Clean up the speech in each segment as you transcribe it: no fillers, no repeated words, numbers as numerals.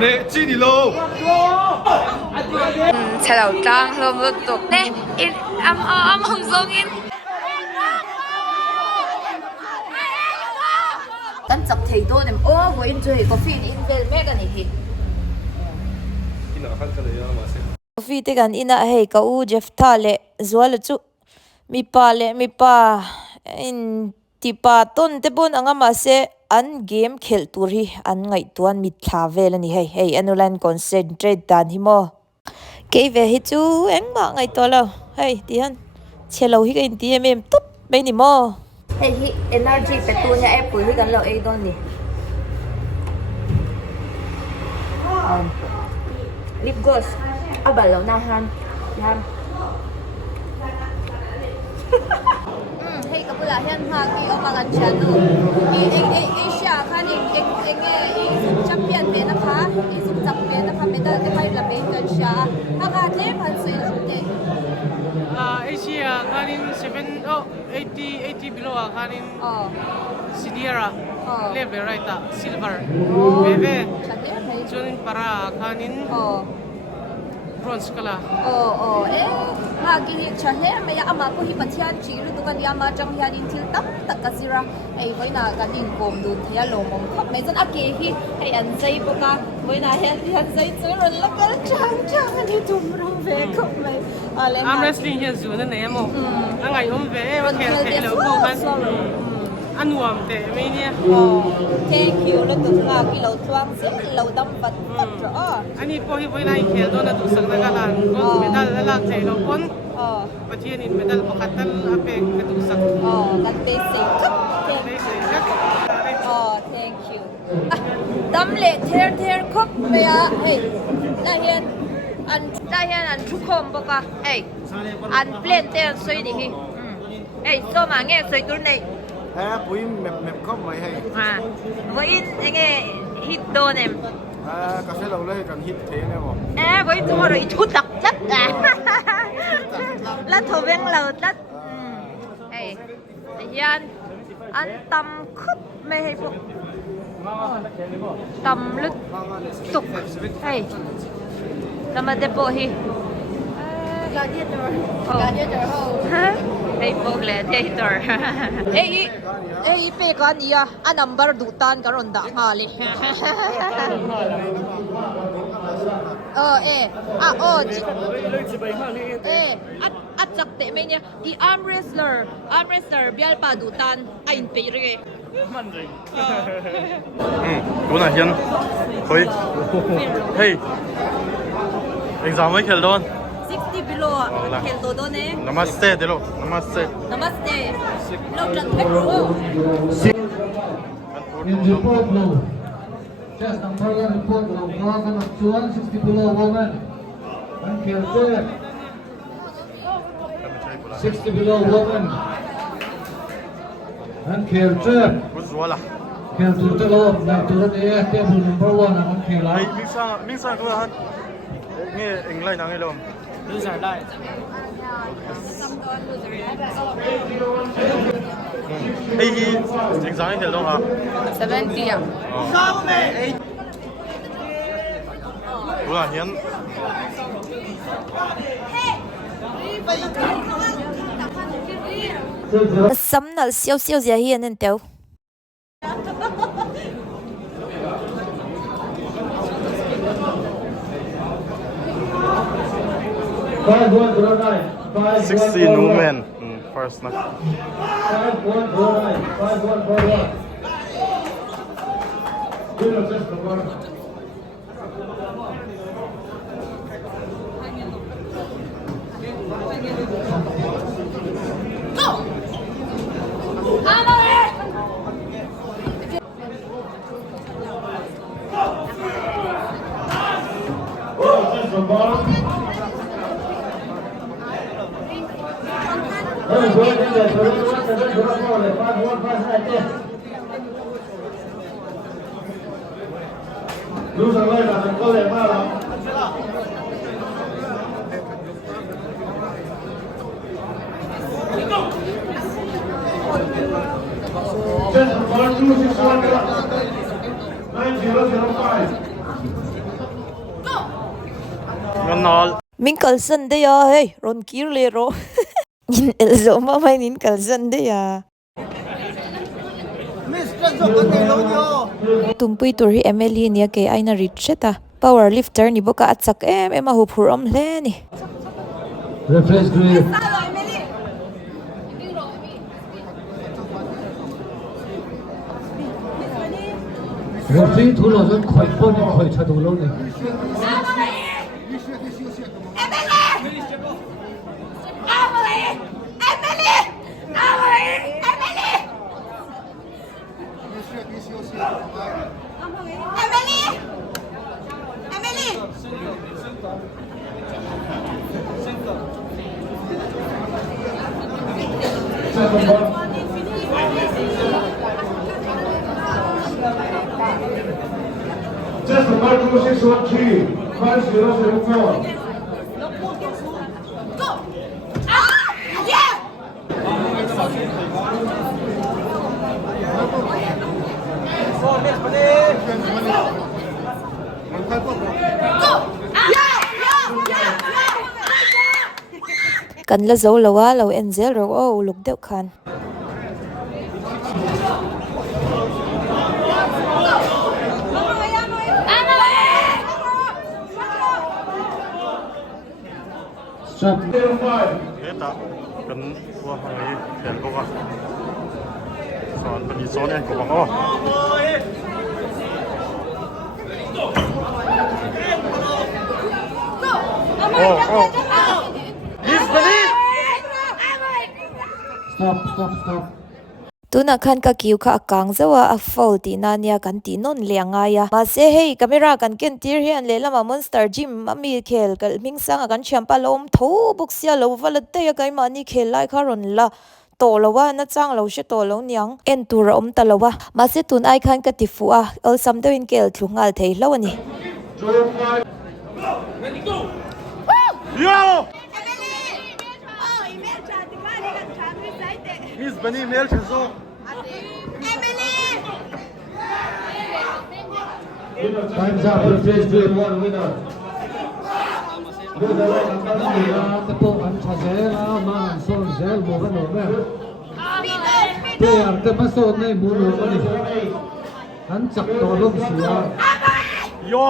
nè chi đi lô xe đầu trang lông lục tục nè in âm hồng dung inกันจับเทตัวเนี่ยโอ้โหอินจูกาแฟอินเวลแม่กันนี่ กาแฟที่กันอินะเฮก็อูเจฟทาเลจัวลจุมีปาอินติปาต้นเตบุนอ่างมาเซอันเกมเขลตุรีอันไงตัวมิดลาเวลนี่เฮ้ยอันนู้นคอนเซนเทรตดันฮิโมเกย์เวฮิจูเอ็งมาไงตัวเราเฮ้ยที่ฮันเชลล์ฮิกันที่เอ็มตุ๊บไม่นิโมเฮ้ยฮิเอเนอร์จีเป็นตัวเนี่ยแอปปุ๋ยฮิกันเราเองตอนนี้ลิปกลอสเอาบัลลังก์นะฮันให้กับผู้หลานเฮียนพากี่เอามากันฉันดูเอเชียค่ะเองจับเปลี่ยนเป็นนะคะสุดจับเปลี่ยนนะคะไม่ได้ให้ระเบิดกันช้าถ้าการเล่นพันสวยสุดเลยเอเชียค่ะนี่80 below ค่ะนี่ซีเนียร์เลเวลไรต์ซิลเวอร์เบเบ้จนปาราค่ะนี่บรอนซ์ก็ละมากินชาเฮไม่ยาอามาก็ฮิปัชยานชีรุตุกันยามาจังยาดินทิลตั้มตักกสิระไว้นากันดินกลมดูเทียลงมขับไม่จนอาเกฮิอันใจปกาไว้นาเฮอันใจเจอรันละกันจังอันนี้จุ่มรูเวขับไม่armwrestling เฮียจูนั่นเองมั้งอันไงผมเวว่าแค่แล้วก็มันอันวมเตะไม่เนี่ยthank you แล้วก็งากิโลทวงสิเราดำปัดจ้ะอันนี้พอที่ไปไหนเขียนตัวนั้นถูกสังนักการก็เมดัลละใจเราคนประเทศนี้เมดัลปกติอาเป็กถูกสังกันเบสิกครับ thank you ดำเละเทอร์ครับเบียเฮ้ยได้เห็นอันทุกคนบอกว่าเฮ้ยอันเปลี่ยนเตะสวยดีเฮ้ยโซมาเงี้ยสวยตัวนี้ปุ้ยแมปเข้ามาให้วันนี้เงี้ยฮิตโดนเอ็มกาแฟเราเลยกันฮิตเทเนี่ยบอกวันนี้ตัวเราอีทุตักจัดแล้วทวีเราจัดเฮ้ยยันอันตำคุบไม่ให้พวกตำลึกตุกเฮ้ยทำไมเด็กบอกฮีการเดียดฮะไอ้พวกเล่เทอร์เอ้ยเป๊กันนี่อ่ะอันนัมเบอร์ดูตันกันรอนด่ามาเลยอัดจับเตะไหมเนี่ยอี armwrestler เบียร์ปาดูตันไอ้อินเปย์เลยมันเลยกูน่ะเฮียนเฮ้ยเอ็งจำไว้เขียนโดน60 below เขียนตัวโดนเอง Namaste เดี๋ยวลูก Namaste เราจัดให้รู้ In report low, chest number one report low, Morgan of chuan 60 below woman, and Khiangte 60 below woman, and Khiangte กูสัวละKhiangte low, like to the table number one, and Khiangte มิ่งซ่ากูฮะนี่เอ็งไล่นางให้ลมดูสายได้ไอ้ที่เอ็งสั่งให้เขียนลงอ่ะ70อ่ะกูน่ะเฮียนซ้ำนั่นเสียวจะเฮียนนั่นเดียว16 women first na รู้สึกเลยนะก็เลยมากแล้ว Just 1 2 6 1 9005 nol Mình kalsan de ya hey ron kir le ro in elzo ma mai nin kalsan de ya tumpui tur hi Emily nia ke aina richeta power lifter ni boka atsak em a hupur om hle ni Refresh grip. Referee thu lo dân khỏi phone khỏi trả đủ lâu này. Just about 2613, 5004. kan la zo lawa lo enzel ro o luk deuh khan Stop. ta kan wa hai khel ko wa son pani son en ko ba o Stop. tuna khan ka kiu kha akang zawa a fault na nia kan ti non lenga ya ma se hei camera kan ken tir hian le lama monster gym ami khel kal ming sang kan champa lom tho buk sia lo valate ya kai ma ni khel lai kha ron la to lowa na chang lo she to lo nyang en tur om ta lowa ma se tun ai khan ka ti fu a ol sam de in kel thungal thei lo ani yo Miss Bani Mel Chazo Time's up. Refresh grip. One winner. Tepo an chazela man son zel mo kan no me. Player te masod nei mo no kan ni. An chak to lom sia. yo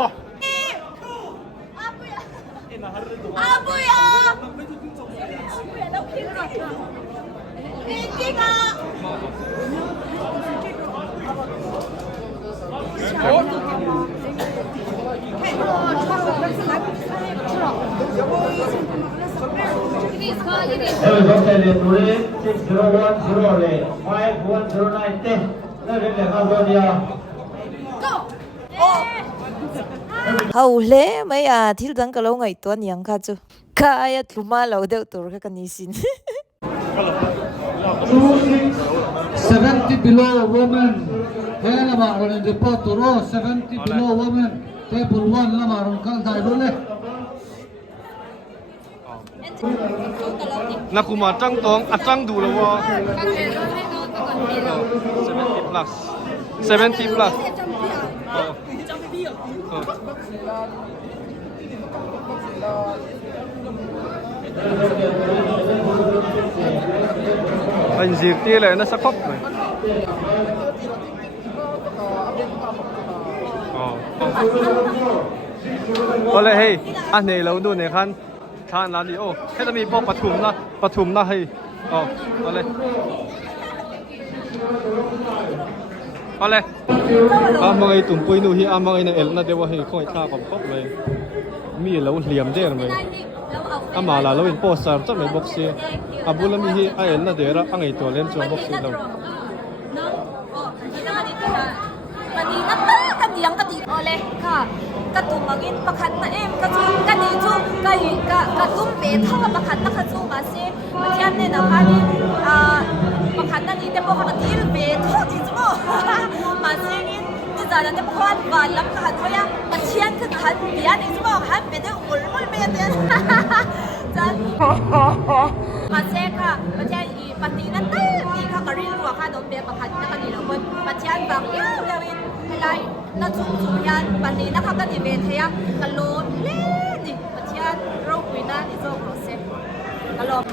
Everybody ready? 6010 5109 10. Let it go dia. hau hle mai a thil dang ka lo ngai to niang kha chu ka ya thuma lo deuh tur kha kan ni sin 70 below woman. Hela ma ron report to 70 below woman. Table 1 lama ron kal dai dole. na kuma tang tong atang du lo wa 70 plus anh diệt tia lại nó sắc khóc rồi có lẽ hey anh này lâu đun này khan là đi ô thế là mình bỏ bắt thùng na hay có lẽ mga itong puino hi mga ina el na dewa hi kong ita kom kop le mi lo liam der me ama la lo in poster cha me box se abula mi hi a el na dera angai to len chu box se lo yang ka ti ole ka ka tumangin pakhat na em ka chu ka ni chu ka tum be tha pakhat na kha chu ma se pathian ne na ka ni pakhat na ni te po ka til be tho ji chu ma se in ni za na te phwan ba lam ka thoya pathian ka khan bia ni chu ma han be de ul mul be de chan ma se ka pathian i pati na ta ni ka ka ri wa ka dom be pakhat na ka ni lo kon pathian bang yu lawin lai na chung chung yan pani na ka ni be thea ka lon le ni pathian an rau kuina ni zo ro se kalom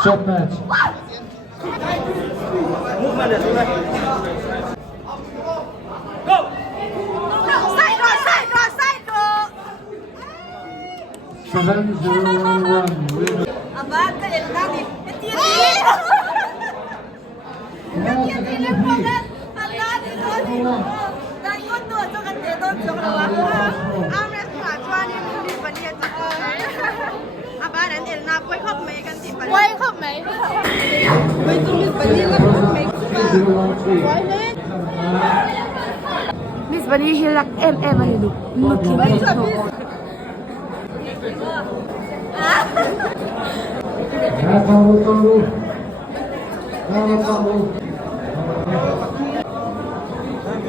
Stop match. Seven zero one winner. abang ka el nani armwrestler chuan ni mi pani ta aba nan el na poi khop me kan ti pani quay không mấy mấy tụi mình phải đi làm mấy Miss Bunny hilak em anh được mực kim em thôi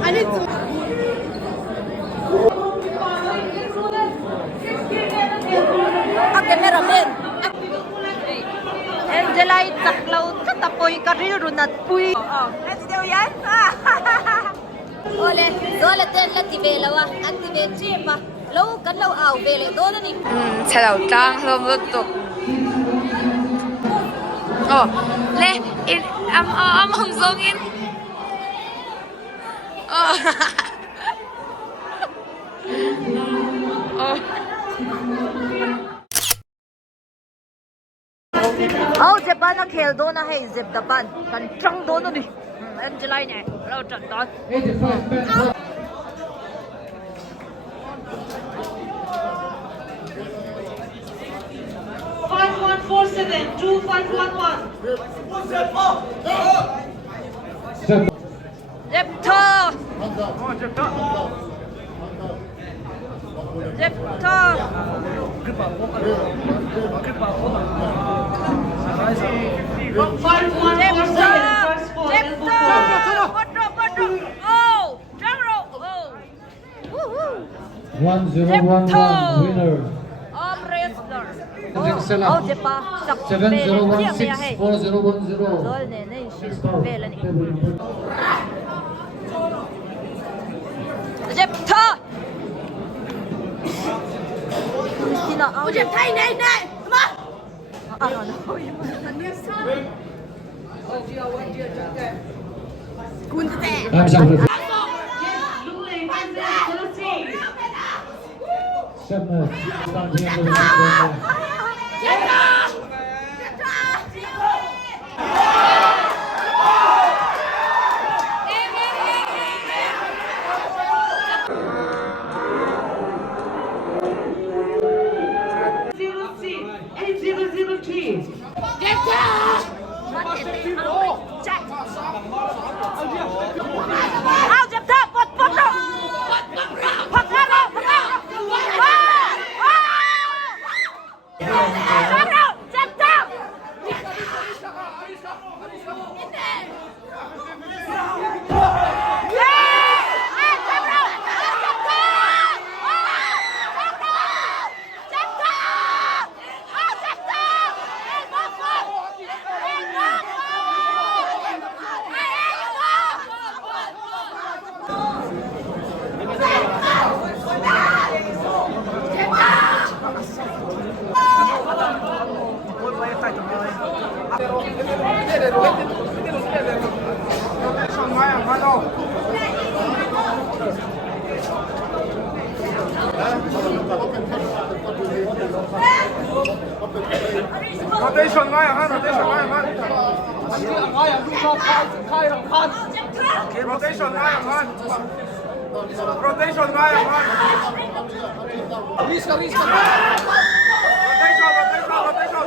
ani tu cameraman Angela taklaw katapoy kariru nat pui ani deu yan ole dole ten la tibelawa an tibe chepa lo kan lo aw bele do na ni chalo tang hlom lut tuk oh le in am hong zong in oh oh oh Japan na khel do na hey zip Japan kan chang do na ni Angela ne lo chan don 85 match. 2547 Dep tho Dep tho oh Jamro oh 1011 winner. armwrestler Excellent. oh Jepa sak bele Khiangte hey 7016 4010. dol ne nei shi bele ni Dep tho Christina oh Jep thai nei nei ma no kun te I'm sorry. Seven match. Standing in the match. ao Dep tho pot pot đâu pot ra đâu pot ra đâu Dep tho rotation ngay hả rotation ngay hả rotation ngay hả rotation ngay hả rotation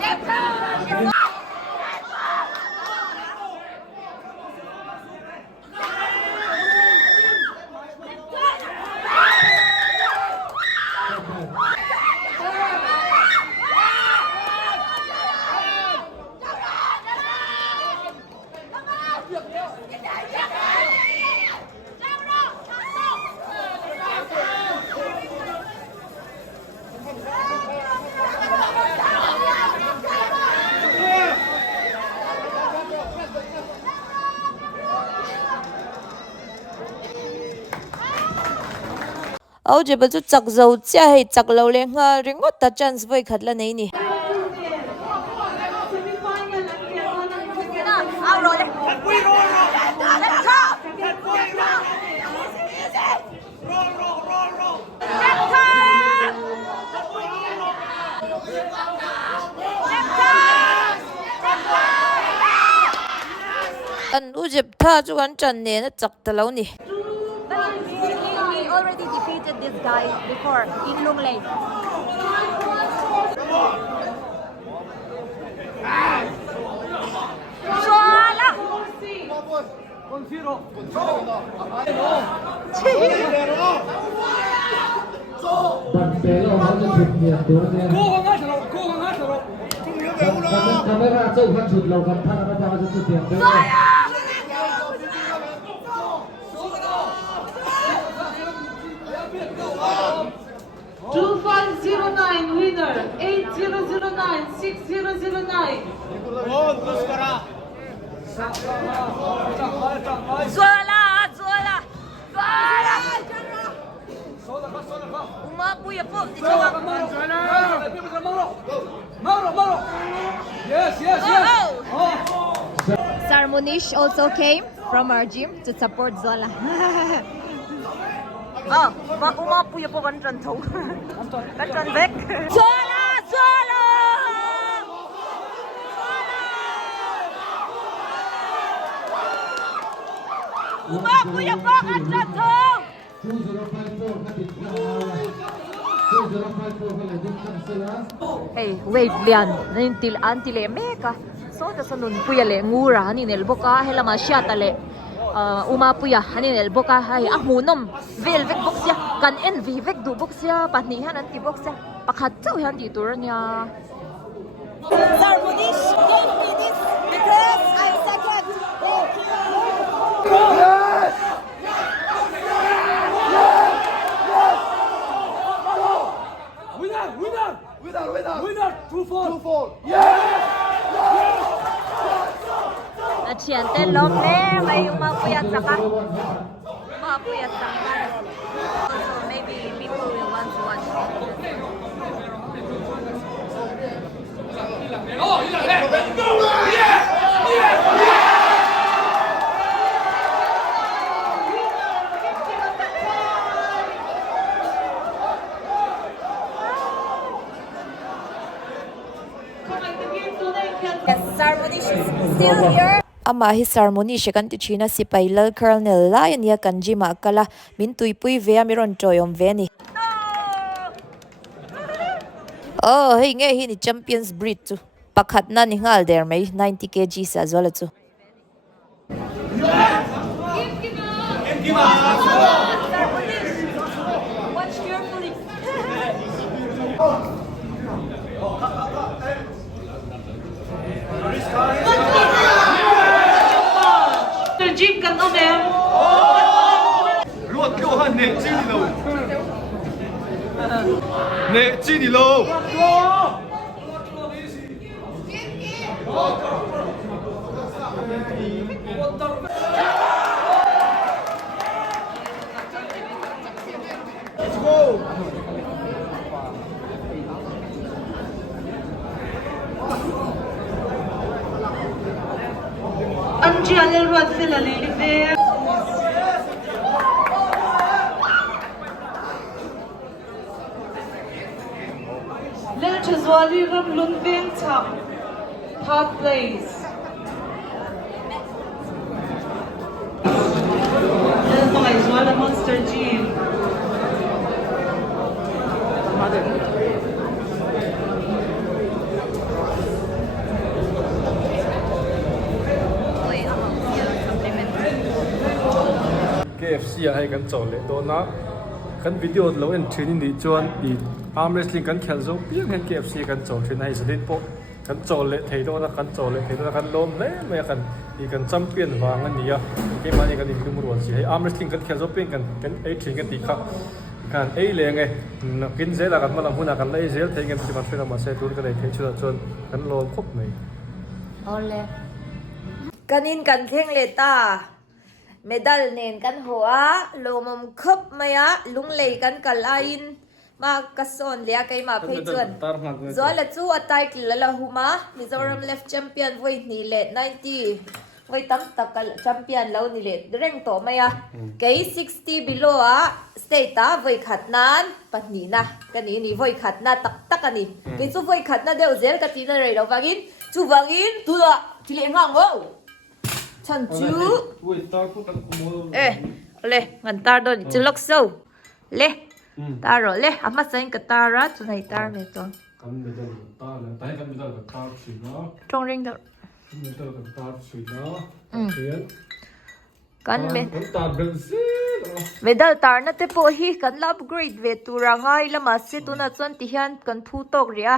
Dep tho Áo chế bật chút chặt dầu chia hay chặt lâu lên nga ring ngót ta chance với khát là này nè. Anh u dẹp tha chú anh chân nè nó chặt ta lâu nè. He already defeated this guy before in Long Lane. Bạn bé là nó chụp nhiệt tối nè. Camera châu phát chụp lầu gần thang nó cho chụp nhiệt tối. 2509 winner 8009 6009. Umakuya po, di siya Sarmonish also came from our gym to support Zola. umakuya po kan trần thủ. Kan trần vek. Zola! Umakuya po kan trần thủ. Wave lian, nintil antile meka. So da sanun puya le ngura hani nel boka hela ma shata le. Uma puya hani nel boka hay ahmunom velvek boxya kan en vivek du boxya patni han anti boxya pakhat chau han ti tur nya. Sarmonish don't finish because I second. Winner, 2-4. Na Khiangte lom le may uma puya saka. Uma puya saka. So maybe people will want to watch. Sarmonish is still here. Ama hi Sarmonish kan ti china si pailal colonel la ya kanji ma kala min tuipui ve amiron toyom ve ni. Oh, hey nge hi ni champions breed tu. Pakhat na ni ngal der mai 90 kg sa zola tu. Watch carefully. The jeep kan over. Ruột kêu hả nè chi đi đâu? Nè chi đi đâu? Let's go. Anji alel ruat sila lilive. Lel chazwali ram lunveng top. Third place. Lel mga Zwala Monster Gym. KFC hay kan chol le do na kan video lo en training ni chuan I arm wrestling kan khel zo piang han KFC kan chol train hay zlit po kan chol le thei do na kan chol le thei do na kan lom le me kan ที่กันจำเปลี่ยนวางอันนี้อ่ะเกมมันยังกันอีกดูมรวนสิให้อาร์มเรสลิงกันแค่จบเปลี่ยนกันไอ้ทิ้งกันตีครับกันไอ้เลี้ยงไงกินเซลกันมาลำพูนักกันไอ้เซลทิ้งกันที่มันช่วยเรามาเซตูนกันเลยเทชุดจนกันลงครบไหมเอาเลยกันอินกันเท่งเลต้าเมดัลเนนกันหัวโลมมคบมายะลุงเลยกันกัลอินมากระสอนเลียกไอมาเพย์จวนจวนละจูอัตไตกิลละหุมามิโซรัมเลฟแชมเปี้ยนไว้นี่เล90ไว้ตั้งตะกัลแชมเปี้ยนแล้วนี่เลเร่งโตมายะเกย์60 below อ่ะสเตต้าไว้ขัดนานปัจนี้นะกันนี่ไว้ขัดนาตักกันนี่เกย์จูไว้ขัดนาเดี๋ยวเซลกันที่นั่นเลยเราฟังอินจูฟังอินตัวละที่เลี้ยงห้องโว้ฉันจูเอ๊ะเลยงั้นตาโดนจะล็อกโซ่เลยตาโรเลยอามาใส่กับตาระจุดไหนตาเนี่ยจ้ะกันไม่ได้ตาเลยแต่กันไม่ได้กับตาสุดเนาะตรงเร่งเด้อไม่ได้กับตาสุดเนาะเขียนกันเมตาเบรซิลเวดาตานั่นเตปฮีกันลับเกรดเวตูรังไงละมาเสตุน่ะจนที่ฮันกันทูตกเรีย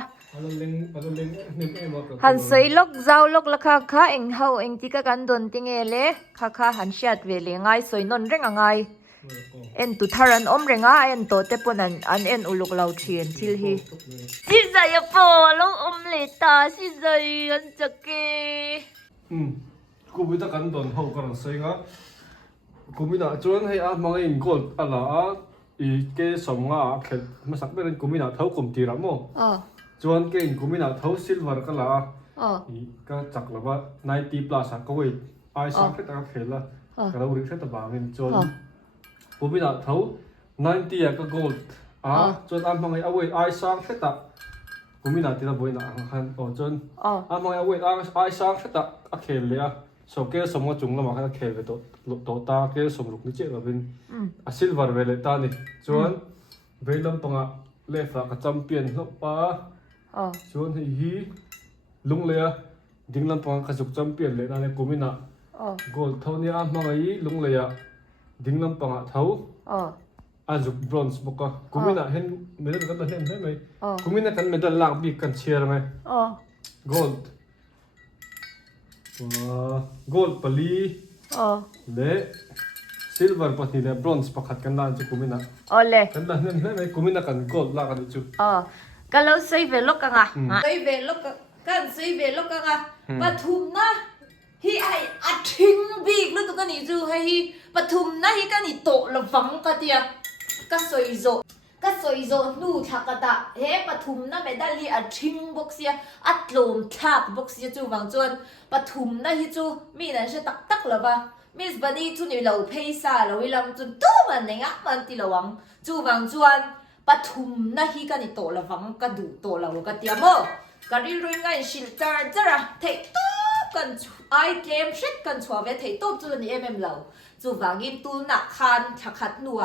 หันใส่ล็อกเจ้าล็อกละค่ะเอ็งเฮาเอ็งที่กันโดนติงเอเล่ค่ะหันเชียดเวลไงสวยนนเร่งไงเอ็นตุทารันอมเร่งเอ็นโตเตปนันอันเอ็นอุลุกเลาเทียนทิลฮีสิใจปอลงอมเลตาสิใจอันจักเกกูไม่ต้องกันโดนเฮากันใส่ก็กูไม่น่าจวนให้อามังเองกดอะไรอีเกสมอ่ะเข็ดมาสักเป็นกูไม่น่าเท่ากุมตีละมั้งจวนเก่งกูไม่น่าเท่าซิลเวอร์กันละอีก็จักละว่า90 plus ก็เว้ยไอ้สักแค่ตาเข็ดละก็เราเรียกแค่ตาบางเงินจวนกูไม่น่าเท่า90ก็ gold จวนอามังเอาเว้ยไอ้สักแค่ตากูไม่น่าที่เราบ่อยน่ะฮันจวนอามังเอาเว้ยไอ้สักแค่ตาเข็ดเลยอ่ะสเกลสมมติจุงละมาแค่เข็ดไปตัวตาเกลสมรุกนี่เจ้าเป็นซิลเวอร์เวลตานี่จวนเวลล์ปังอ่ะเลฟก็จำเปลี่ยนลบป้าชวนฮีลุงเลยอ่ะดิ้งลำพังขจุกจำเปลี่ยนเลยนั่นเองกูไม่น่ะโกลเท่านี้อ่ะมาไงลุงเลยอ่ะดิ้งลำพังอ่ะเท่าจุกบรอนซ์บอกว่ากูไม่น่ะเห็นไม่ได้กันเห็นไหมกูไม่น่ะกันไม่ได้ลากบีกันเชียร์ไหมโกลโกลปลีเล่ซิลเวอร์ปะนี่เล่บรอนซ์ปะขัดกันนั่นจุกูไม่น่ะกันนั่นเห็นไหมกูไม่น่ะกันโกลลากกันจุก็เราใส่เวลกันอ่ะใส่เวลกันใส่เวลกันอ่ะปฐุมนะฮีไออัดทิ้งบีกแล้วตัวกันนี่จูให้ฮีปฐุมนะฮีกันนี่โตระวังกันเดียก็สวยโจนู่ทักตะเฮ้ปฐุมนะไม่ได้ลีอัดทิ้งบกเสียอัดลมทับบกเสียจูวังจวนปฐุมนะฮีจูมีนั่นใช่ตักหรอปะมิสบันนี่จูนี่เราเพย์ซ่าเราวิลังจนตู้มันเนี่ยมันตีระวังจูวังจวนปฐุมนะฮีกันนี่โตระวังก็ดูโตเราก็เตรียมก็รีรุ่งไงชิลจาร์จ้ะเทตู้กันไอเกมเช็ดกันชัวร์เวทเทตู้จูนี่เราจูวังอินตูนักขันชักขัดนัว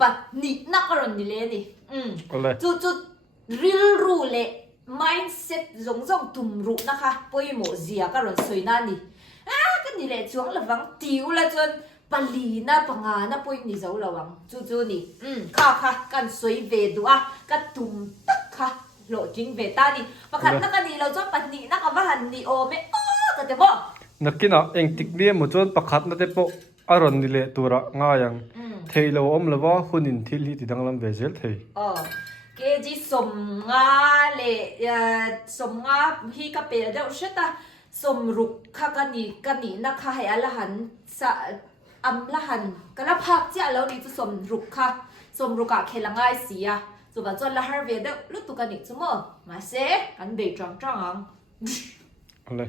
ปัดนินักกรณีเลยนี่จูรีรู้เลย mindset จงตุ่มรู้นะคะพอยโมเสียกรณีสวยนั่นนี่กันนี่เลยช่วงระวังติวละจนปลีน่ะปังน่ะพอยนี่จะระวังจูนี่ค่ะกันสวยเวดัวกันตุ่มตักค่ะโหลจริงเวตานี่ประคันนักนี่เราจะปัดนี่นักว่าหันนี่โอไม่กันแต่บ่นักกินอ่ะเองติกเลี้ยมจนประคันนั่นแต่บ่อารมณ์นี่เลยตัวละง่ายยังเทเราอมละว่าคนอินทิลีติดังลำเวเจลเทเกจิสมงาเลยสมงาฮีกับเปรเดอุชตาสมรุกค่ะกันนี่นะคะให้อรหันสะอัมละหันกันละพักเจ้าแล้วนี่จะสมรุกค่ะสมรุกอะเคลังไงเสียจุบันจนละฮาร์เวเดลุตุกันนี่จุ่มมาเสกันเบจจังอะไร